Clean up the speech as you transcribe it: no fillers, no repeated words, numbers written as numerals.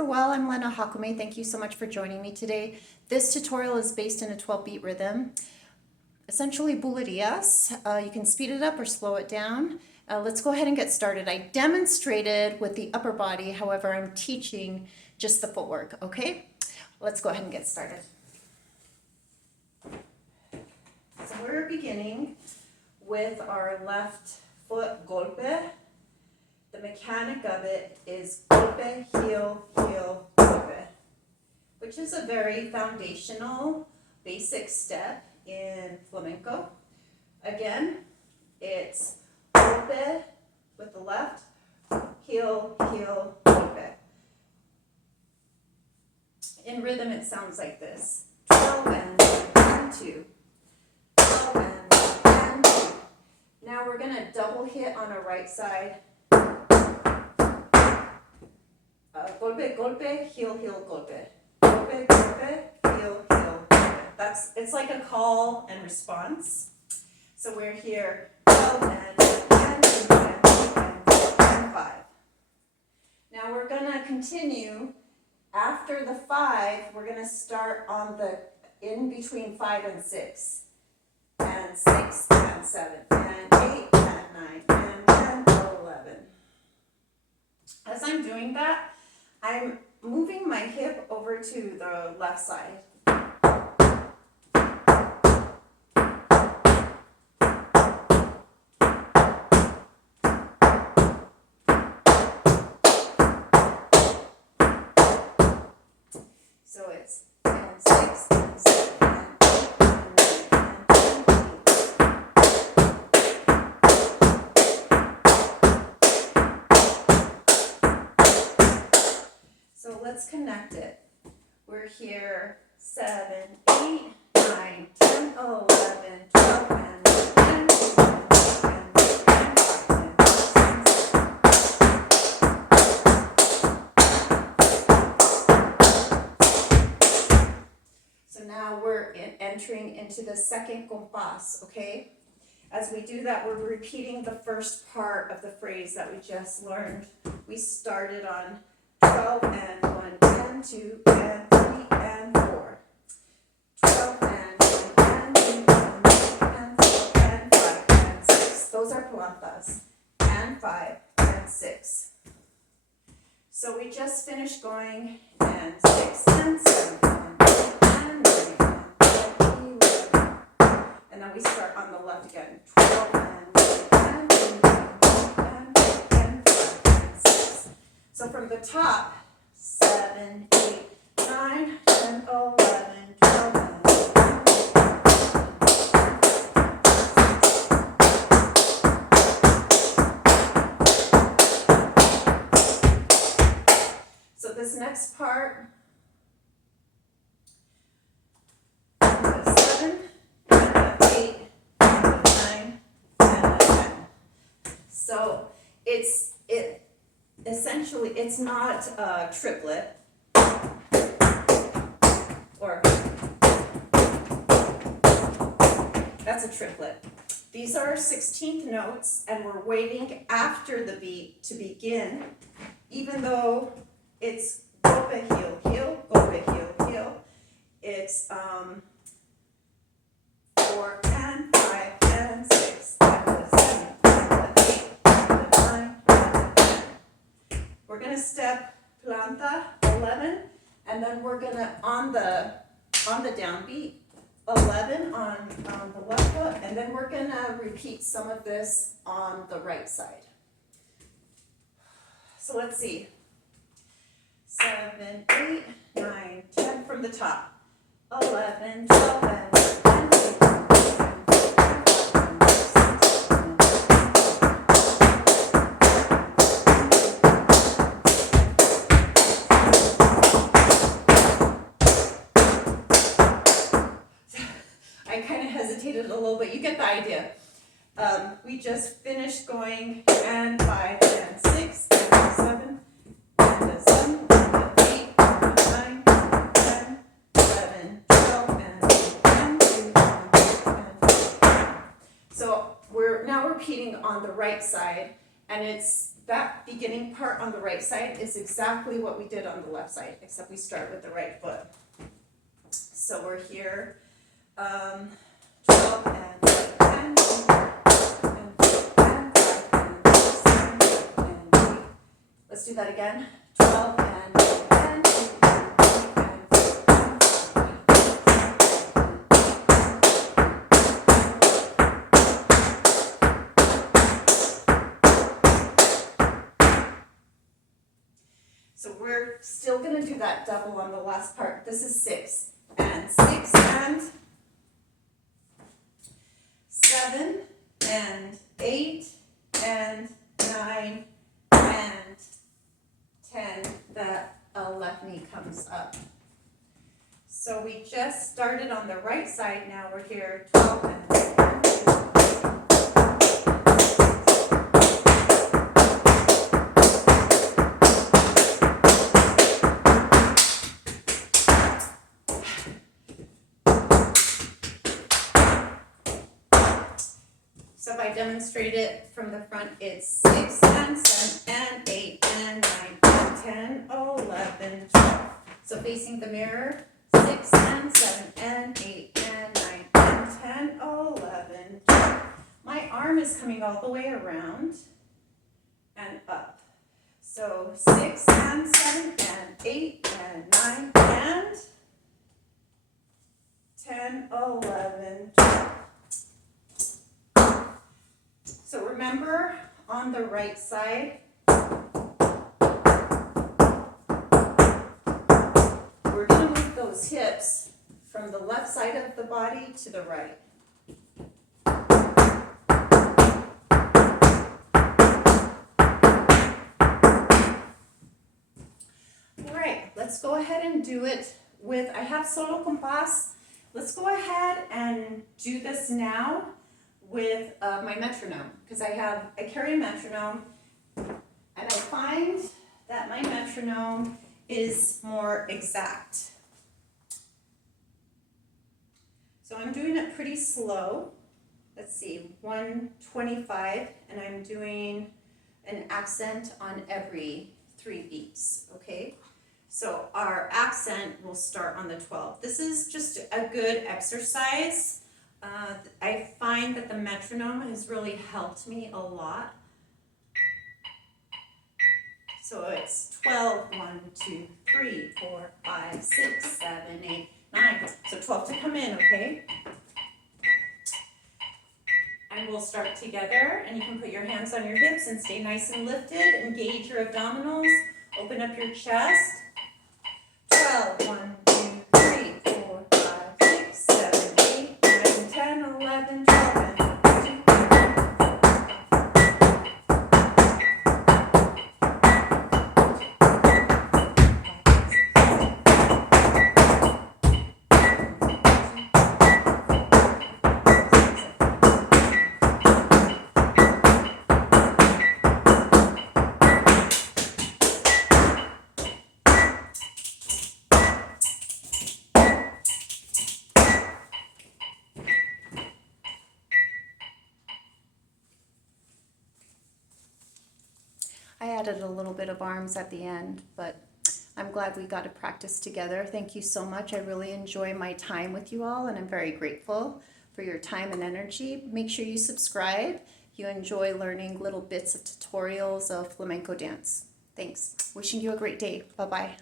super well. I'm Lena Jácome. Thank you so much for joining me today. This tutorial is based in a 12-beat rhythm, essentially bulerías. You can speed it up or slow it down. Let's go ahead and get started. I demonstrated with the upper body, however, I'm teaching just the footwork, okay? Let's go ahead and get started. So we're beginning with our left foot golpe. The mechanic of it is golpe, heel, heel, golpe, which is a very foundational, basic step in flamenco. Again, it's golpe with the left, heel, heel, golpe. In rhythm, it sounds like this: 12 and 2, 12 and 2. Now we're going to double hit on our right side. Golpe, golpe, heel, heel, golpe. Golpe, golpe, heel, heel, golpe. It's like a call and response. So we're here 12 and 5. Now we're going to continue. After the 5, we're going to start on the in between 5 and 6. And 6 and 7 and 8 and 9 and 10 and 11. As I'm doing that, I'm moving my hip over to the left side. So it's 6 and 7 and 8 and 9 and 10. So let's connect it. We're here 7, 8, 9, 10, 11, 12, and 10, 11, 10. So now we're entering into the second compás, okay? As we do that, we're repeating the first part of the phrase that we just learned. We started on 12 and 1, 10, 2, and 3, and 4. 12 and 1, and 2, and 3, and 4, and 5, and 6. Those are plantas. And 5, and 6. So we just finished going, and 6, and 7, and 8, and 9, and 11. And then we start on the left again. 12 and 1, and 2, and 3, and 5, and 6. So from the top, 7, 8, 9, 10, 11, 12, and 13. So this next part, the 7, and the 8, and the 9, and the 10. So essentially, it's not a triplet, or that's a triplet. These are 16th notes, and we're waiting after the beat to begin, even though it's golpe, heel, heel, golpe, heel, heel. It's 4 and 5 and 6 and 7 and 8 and 9 and 10. We're going to step planta 11, and then we're going to on the downbeat 11 on the left foot, and then we're going to repeat some of this on the right side. So let's see. 7, 8, 9, 10 from the top. 11, 12, and 10. I kind of hesitated a little bit. You get the idea. We just finished going and 5 and 6 and 7 and the 7 and the 8 and the 9 and 10, 11, 12 and 10, 2 and 10. So we're now repeating on the right side, And it's that beginning part on the right side is exactly what we did on the left side, except we start with the right foot. So we're here, 12 and 10, and 5 and 8. Let's do that again. 12 and 10, so we're still going to do that double on the last part. This is 6 and 6 and 7 and 8 and 9 and 10. That left knee comes up. So we just started on the right side. Now we're here 12 and 10. So if I demonstrate it from the front, it's 6 and 7 and 8 and 9 and 10, 11, 12. So facing the mirror, 6 and 7 and 8 and 9 and 10, 11, 12. My arm is coming all the way around and up. So 6 and 7 and 8 and 9 and 10, 11, 12. So remember, on the right side, we're going to move those hips from the left side of the body to the right. All right, let's go ahead and do it with, I have solo compás. Let's go ahead and do this now with my metronome, because I carry a metronome, and I find that my metronome is more exact. So I'm doing it pretty slow. Let's see, 125, and I'm doing an accent on every 3 beats, okay? So our accent will start on the 12. This is just a good exercise. I find that the metronome has really helped me a lot. So it's 12, 1, 2, 3, 4, 5, 6, 7, 8, 9. So 12 to come in, okay? And we'll start together, and you can put your hands on your hips and stay nice and lifted. Engage your abdominals. Open up your chest. 12, 1, 2, 3, 4, 5, 6, 7, 8, 9, 10, 11, 12, and 13. I added a little bit of arms at the end, but I'm glad we got to practice together. Thank you so much. I really enjoy my time with you all, and I'm very grateful for your time and energy. Make sure you subscribe if you enjoy learning little bits of tutorials of flamenco dance. Thanks. Wishing you a great day. Bye-bye.